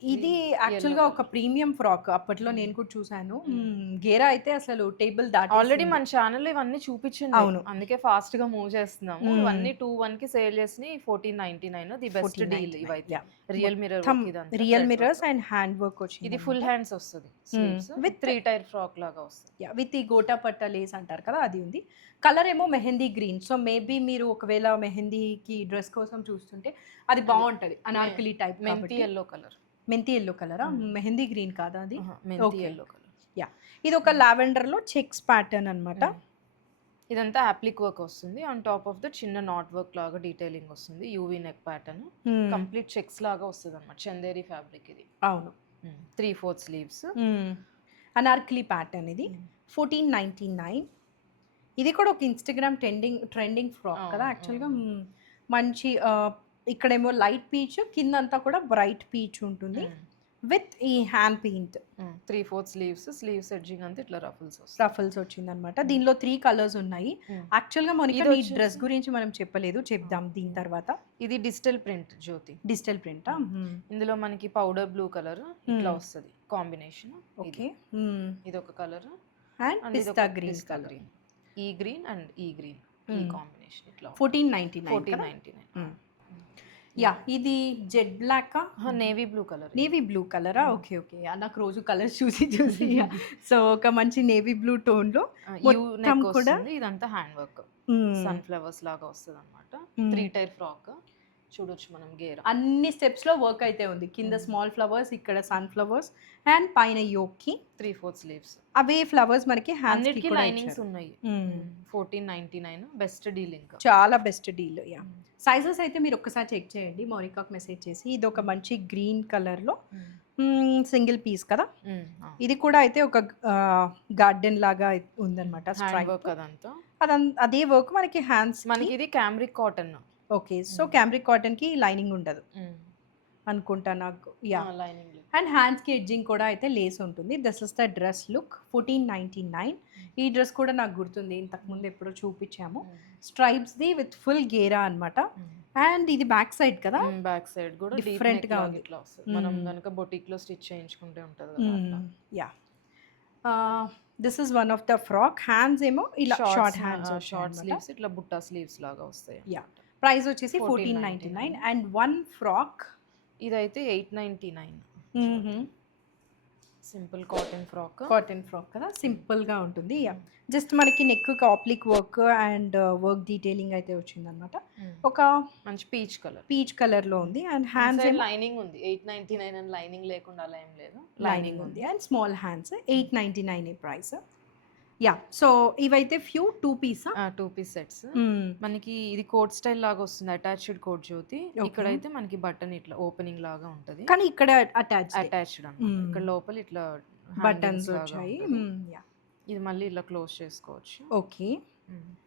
ఇది యాక్చువల్ గా ఒక ప్రీమియం ఫ్రాక్. అప్పట్లో నేను కూడా చూసాను. గేరా అయితే అసలు టేబుల్ దాటి ఆల్రెడీ మన ఛానల్ ఇవన్నీ చూపించింది. అవును, అందుకే ఫాస్ట్ గా మూవ్ చేస్తున్నాము. ఇవన్నీ 2.1 కి సేల్ చేసి 14.99 ది బెస్ట్ డీల్. ఇవైతే real mirrors and hand work వచ్చింది. ఇది ఫుల్ హ్యాండ్స్ వస్తుంది విత్ 3 టైర్ ఫ్రాక్ లాగా వస్తుంది. విత్ ఈ గోటా పట్ట లేస్ అంటారు కదా, అది ఉంది. కలర్ ఏమో మెహందీ గ్రీన్. సో మేబీ మీరు ఒకవేళ మెహందీకి డ్రెస్ కోసం చూస్తుంటే అది బాగుంటది. అనార్కలి టైప్. మెంతి ఎల్లో కలర్. మెంతి ఎల్లో కలరా? మెహందీ గ్రీన్ కాదా అది? మెంతి ఎల్లో కలర్. యా, ఇది ఒక లావెండర్ లో చెక్స్ ప్యాటర్న్ అన్నమాట. ఇదంతా అప్లిక్ వర్క్ వస్తుంది. ఆన్ టాప్ ఆఫ్ ద చిన్న నాట్ వర్క్ లాగా డీటెయిలింగ్ వస్తుంది. UV neck pattern, complete checks లాగా వస్తుంది అన్నమాట. చందేరి ఫ్యాబ్రిక్ ఇది. అవును, 3/4 స్లీవ్స్, అనార్కలి ప్యాటర్న్. ఇది 14.99. ఇది కూడా ఒక ఇన్స్టాగ్రామ్ ట్రెండింగ్ ఫ్రాక్ కదా యాక్చువల్గా. మంచి ఇక్కడేమో లైట్ పీచ్, కిందంతా కూడా బ్రైట్ పీచ్ ఉంటుంది విత్ ఈ హ్యాండ్ పెయింట్. 3/4 స్లీవ్స్ ఎడ్జింగ్ అంతా ఇట్లా రఫల్స్ వచ్చింది అనమాట. దీనిలో 3 కలర్స్ ఉన్నాయి. యాక్చువల్గా మనకి ఈ డ్రెస్ గురించి మనం చెప్పలేదు, చెప్దాం దీని తర్వాత. ఇది డిజిటల్ ప్రింట్ జ్యోతి, డిజిటల్ ప్రింట్. ఇందులో మనకి పౌడర్ బ్లూ కలర్ ఇట్లా వస్తుంది కాంబినేషన్. ఓకే, ఇది ఒక colour and pista green colour. ఈ గ్రీన్ అండ్ ఈ గ్రీన్ ఈ కాంబినేషన్ ఇట్లా 14.99. యా, ఇది jet black, navy blue colour. Navy blue కలరా? ఓకే ఓకే, నాకు రోజు కలర్స్ చూసి సో ఒక మంచి నేవీ బ్లూ టోన్ లో మొత్తం కూడా. ఇదంతా హ్యాండ్ వర్క్, సన్ ఫ్లవర్స్ లాగా వస్తుంది అనమాట. 3 టైర్ ఫ్రాక్ చూడొచ్చు మనం. గేర్ అన్ని స్టెప్స్ లో వర్క్ అయితే ఉంది. కింద స్మాల్ ఫ్లవర్స్, ఇక్కడ సన్ ఫ్లవర్స్, అండ్ పైన యోక్ కి 3/4 స్లీవ్స్. అవే ఫ్లవర్స్ మనకి హ్యాండ్స్ కి కూడా లైనింగ్స్ ఉన్నాయి. 14.99 బెస్ట్ డీల్, ఇంకా చాలా బెస్ట్ డీల్. యా, సైజెస్ అయితే మీరు ఒక్కసారి చెక్ చేయండి, మౌనికాకి మెసేజ్ చేసి. ఇది ఒక మంచి గ్రీన్ కలర్ లో సింగిల్ పీస్ కదా. ఇది కూడా అయితే ఒక గార్డెన్ లాగా ఉందన్నమాట. అదే వర్క్ మనకి హ్యాండ్స్. మనకి ఇది cambric cotton. Okay, so cambric cotton కి లైనింగ్ ఉండదు అనుకుంటా నాకు. యా, అండ్ హ్యాండ్స్ కి ఎడ్జింగ్ కూడా అయితే లేస్ ఉంటుంది. This is the dress look. 14.99. ఈ డ్రెస్ కూడా నాకు గుర్తుంది, ఇంతకు ముందు ఎప్పుడో చూపించాము. స్ట్రైప్స్ ది విత్ ఫుల్ గేరా అన్నమాట. అండ్ ఇది బ్యాక్ సైడ్ కదా, బ్యాక్ సైడ్ కూడా డిఫరెంట్ గా ఉంది. మనం కనుక బొటిక్ లో స్టిచ్ చేయించుకుంటే ఉంటది కదా. Yeah, this is one of the frock. Hands ఏమో ఇలా షార్ట్ హ్యాండ్స్ షార్ట్ స్లీవ్స్ ఇట్లా బుట్టా స్లీవ్స్ లాగా వస్తాయి. యా, ప్రైస్ వచ్చేసి 14.99. 14.99. అండ్ వన్ ఫ్రాక్ ఇదైతే 8.99. Simple cotton frock. Cotton frock కదా, సింపుల్గా ఉంటుంది. యా, జస్ట్ మనకి neck ఆప్లిక్ work and work detailing అయితే వచ్చిందనమాట. ఒక మంచి పీచ్ కలర్. పీచ్ కలర్లో ఉంది. అండ్ హ్యాండ్స్ లైనింగ్ ఉంది. 8.99 అని లైనింగ్ లేకుండా అలా ఏం లేదు, లైనింగ్ ఉంది. And small hands 8.99 price. Yeah, so ఇవైతే ఫ్యూ 2 పీస్ 2 పీస్ సెట్స్. మనకి ఇది కోట్ స్టైల్ లాగా వస్తుంది, అటాచ్డ్ కోట్ జ్యోతి. ఇక్కడైతే మనకి బటన్ ఇట్లా ఓపెనింగ్ లాగా ఉంటది, కానీ ఇక్కడ అటాచ్డ్ అన్నమాట. ఇక్కడ లోపల ఇట్లా బటన్స్ వచ్చాయి. యా, ఇది మళ్ళీ ఇలా క్లోజ్ చేసుకోవచ్చు. Okay.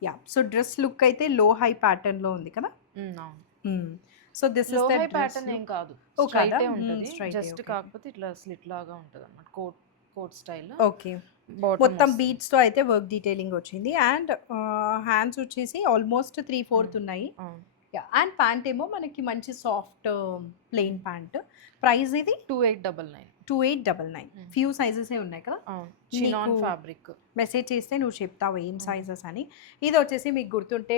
Yeah, so dress look అయితే లో హై ప్యాటర్న్ లో ఉంది కదా. అవును. So this is the pattern ఏం కాదు, స్ట్రైట్ ఉంటుంది. జస్ట్ కాకపోతే ఇట్లా స్లిట్ లాగా ఉంటుంది అన్నమాట, కోట్ స్టైల్. ఓకే, మొత్తం బీట్స్ తో అయితే వర్క్ డీటెయిలింగ్ వచ్చింది. అండ్ హ్యాండ్స్ వచ్చేసి ఆల్మోస్ట్ 3/4 ఉన్నాయి. అండ్ ప్యాంట్ ఏమో మనకి మంచి సాఫ్ట్ ప్లెయిన్ ప్యాంట్. ప్రైస్ ఇది 2899. ఫ్యూ సైజెస్ ఉన్నాయి కదా. Chinon fabric. మెసేజ్ చేస్తే నువ్వు చెప్తావు ఏం సైజెస్ అని. ఇది వచ్చేసి మీకు గుర్తుంటే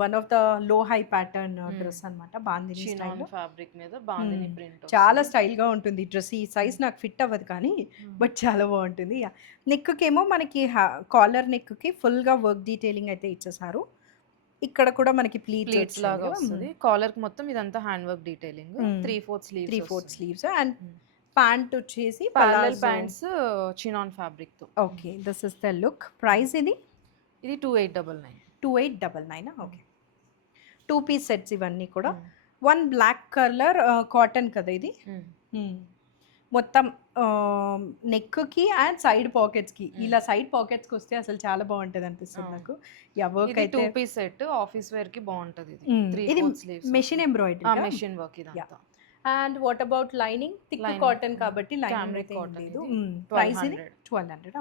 one of the low high pattern dress అనమాట, బాందిని చినాన్ ఫ్యాబ్రిక్ మీద బాందిని ప్రింట్. చాలా స్టైల్ గా ఉంటుంది డ్రెస్. ఈ సైజ్ నాకు ఫిట్ అవ్వదు కానీ బట్ చాలా బాగుంటుంది. నెక్ కేమో మనకి కాలర్ నెక్ కి ఫుల్ గా వర్క్ డీటెయిలింగ్ అయితే ఇచ్చేసారు. ఇక్కడ కూడా మనకి ప్లీట్స్ లాగా వస్తుంది. కాలర్ కి మొత్తం ఇదంతా hand work detailing. 3/4 sleeves. And pant వచ్చేసి ప్యారలల్ ప్యాంట్స్ చినాన్ ఫ్యాబ్రిక్ తో. Okay, this is the look. Price ఇది 2899. ఓకే, 2 పీస్ సెట్స్ ఇవన్నీ కూడా. వన్ బ్లాక్ కలర్ కాటన్ కదా ఇది. మొత్తం నెక్కి అండ్ సైడ్ పాకెట్స్కి ఇలా సైడ్ పాకెట్స్కి వస్తే అసలు చాలా బాగుంటుంది అనిపిస్తుంది నాకు. వర్క్ అయితే 2 పీస్ సెట్ ఆఫీస్ వేర్ కి బాగుంటది. ఇది మెషిన్ ఎంబ్రాయిడరీ, మెషిన్ వర్క్ ఇదంతా. And what about lining? Thick cotton కాబట్టి లైనింగ్ అయితే లేదు. ప్రైస్ ఇది 1200.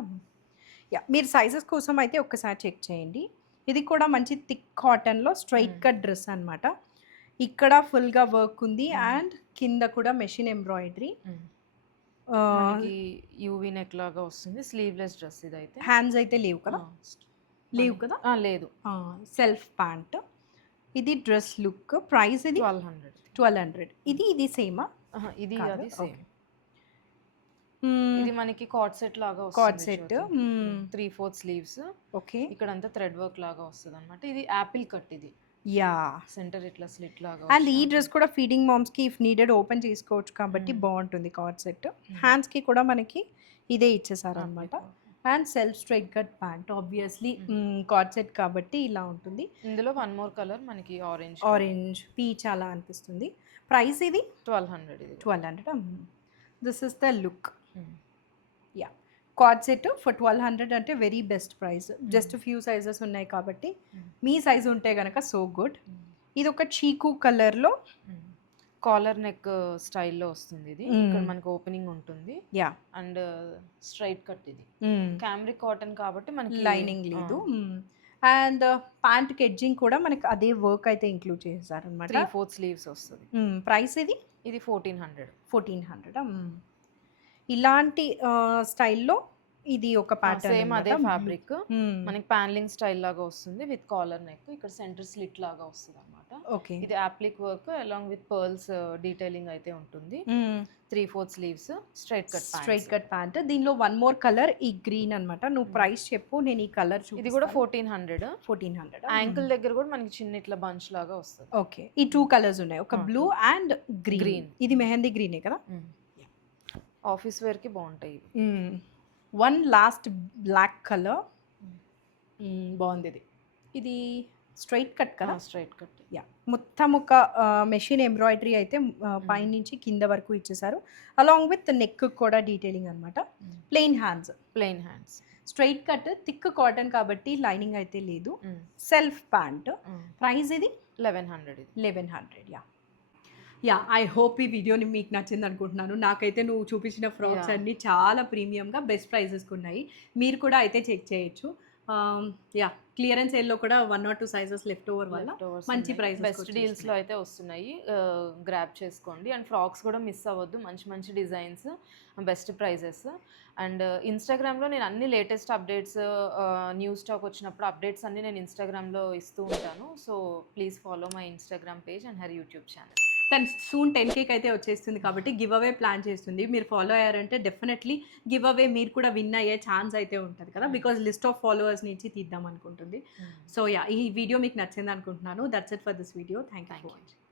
యా, మీరు సైజెస్ కోసం అయితే ఒక్కసారి చెక్ చేయండి. ఇది కూడా మంచి థిక్ కాటన్లో స్ట్రైట్ కట్ డ్రెస్ అనమాట. ఇక్కడ ఫుల్గా వర్క్ ఉంది అండ్ కింద కూడా మెషిన్ ఎంబ్రాయిడరీ. యూవీ నెక్ లాగా వస్తుంది. స్లీవ్లెస్ డ్రెస్ ఇది అయితే. హ్యాండ్స్ అయితే లేవు కదా. లేదు. Self pant. ఇది డ్రెస్ లుక్. ప్రైస్ ఇది 1200. ఇది సేమా? ఇది అది సేమ్. ఇది మనకి కార్డ్ సెట్ లాగా వస్తుంది. Card set 3/4 sleeves. ఓకే, ఇక్కడ అంతా థ్రెడ్ వర్క్ లాగా వస్తుంది అన్నమాట. ఇది యాపిల్ కట్. ఇది యా, సెంటర్ ఇట్లా స్లిట్ లాగా. అండ్ ఈ డ్రెస్ కూడా ఫీడింగ్ మామ్స్ కి ఇఫ్ నీడెడ్ ఓపెన్ చేసుకోవచ్చు కాబట్టి బాగుంటుంది కార్డ్ సెట్. హ్యాండ్స్ కి కూడా మనకి ఇదే ఇచ్చేసారు అనమాట. And self straight cut pant. Obviously card set కాబట్టి ఇలా ఉంటుంది. ఇందులో వన్ మోర్ కలర్ మనకి ఆరెంజ్ పీచ్ అలా అనిపిస్తుంది. ప్రైస్ ఇది 1200. This is the look. Yeah, card set for 1200 అంటే very best price. Just few sizes ఉన్నాయి కాబట్టి మీ సైజ్ ఉంటే కనుక సో గుడ్. ఇది ఒక చీకు కలర్లో కాలర్ నెక్ స్టైల్లో వస్తుంది. ఇది ఇక్కడ మనకి ఓపెనింగ్ ఉంటుంది. Yeah, and straight cut. ఇది క్యామ్రిక్ కాటన్ కాబట్టి మనకి లైనింగ్ లేదు. అండ్ ప్యాంట్ ఎడ్జింగ్ కూడా మనకి అదే వర్క్ అయితే ఇంక్లూడ్ చేశారు అనమాట. 3/4 స్లీవ్స్ వస్తుంది. ప్రైస్ ఇది 1400. ఇలాంటి స్టైల్లో ఇది ఒక ప్యాటర్న్. సేమ్ అదే ఫ్యాబ్రిక్. మనకి ప్యానలింగ్ స్టైల్ లాగా వస్తుంది విత్ కాలర్ నెక్. ఇక్కడ సెంటర్ స్లిట్ లాగా వస్తుంది అన్నమాట. ఓకే, ఇది అప్లిక్ work along with pearls detailing అయితే ఉంటుంది. 3/4 స్లీవ్స్, స్ట్రైట్ కట్ ప్యాంట్. దీనిలో వన్ మోర్ కలర్ ఈ గ్రీన్ అన్నమాట. నువ్వు ప్రైస్ చెప్పు, నేను ఈ కలర్ చూపిస్తాను. ఇది కూడా 1400. యాంకిల్ దగ్గర కూడా మనకి చిన్న ఇట్లా బంచ్ లాగా వస్తుంది. ఓకే, ఈ 2 కలర్స్ ఉన్నాయి, ఒక బ్లూ అండ్ గ్రీన్. ఇది మెహందీ గ్రీనే కదా. ఆఫీస్ వేర్ కి బాగుంటాయి. వన్ లాస్ట్ బ్లాక్ కలర్ బాగుంది. ఇది స్ట్రైట్ కట్ కదా. Straight cut. యా, మొత్తం ఒక మెషిన్ ఎంబ్రాయిడరీ అయితే పైనుంచి కింద వరకు ఇచ్చేసారు. అలాంగ్ విత్ నెక్ కూడా డీటెయిలింగ్ అనమాట. Plain hands. Straight cut thick cotton కాబట్టి లైనింగ్ అయితే లేదు. Self pant. ప్రైస్ ఇది 1100. యా, ఐ హోప్ ఈ వీడియోని మీకు నచ్చింది అనుకుంటున్నాను. నాకైతే నువ్వు చూపించిన ఫ్రాక్స్ అన్నీ చాలా ప్రీమియంగా బెస్ట్ ప్రైజెస్కి ఉన్నాయి. మీరు కూడా అయితే చెక్ చేయొచ్చు. యా క్లియరెన్స్ సేల్లో కూడా 1 or 2 సైజెస్ లెఫ్ట్ ఓవర్ వల్ల మంచి ప్రైస్ బెస్ట్ డీల్స్లో అయితే వస్తున్నాయి, గ్రాబ్ చేసుకోండి. అండ్ ఫ్రాక్స్ కూడా మిస్ అవ్వద్దు, మంచి మంచి డిజైన్స్, బెస్ట్ ప్రైజెస్. అండ్ ఇన్స్టాగ్రామ్లో నేను అన్ని లేటెస్ట్ అప్డేట్స్, న్యూ స్టాక్ వచ్చినప్పుడు అప్డేట్స్ అన్నీ నేను ఇన్స్టాగ్రామ్లో ఇస్తూ ఉంటాను. So please follow my Instagram page and her YouTube channel. తను సూన్ 10K అయితే వచ్చేస్తుంది కాబట్టి గివ్ అవే ప్లాన్ చేస్తుంది. మీరు ఫాలో అయ్యారంటే డెఫినెట్లీ గివ్ అవే మీరు కూడా విన్ అయ్యే ఛాన్స్ అయితే ఉంటుంది కదా, బికాజ్ లిస్ట్ ఆఫ్ ఫాలోవర్స్ నుంచి తీద్దాం అనుకుంటుంది. సో యా, ఈ వీడియో మీకు నచ్చింది అనుకుంటున్నాను. That's it for this video. Thank you for watching.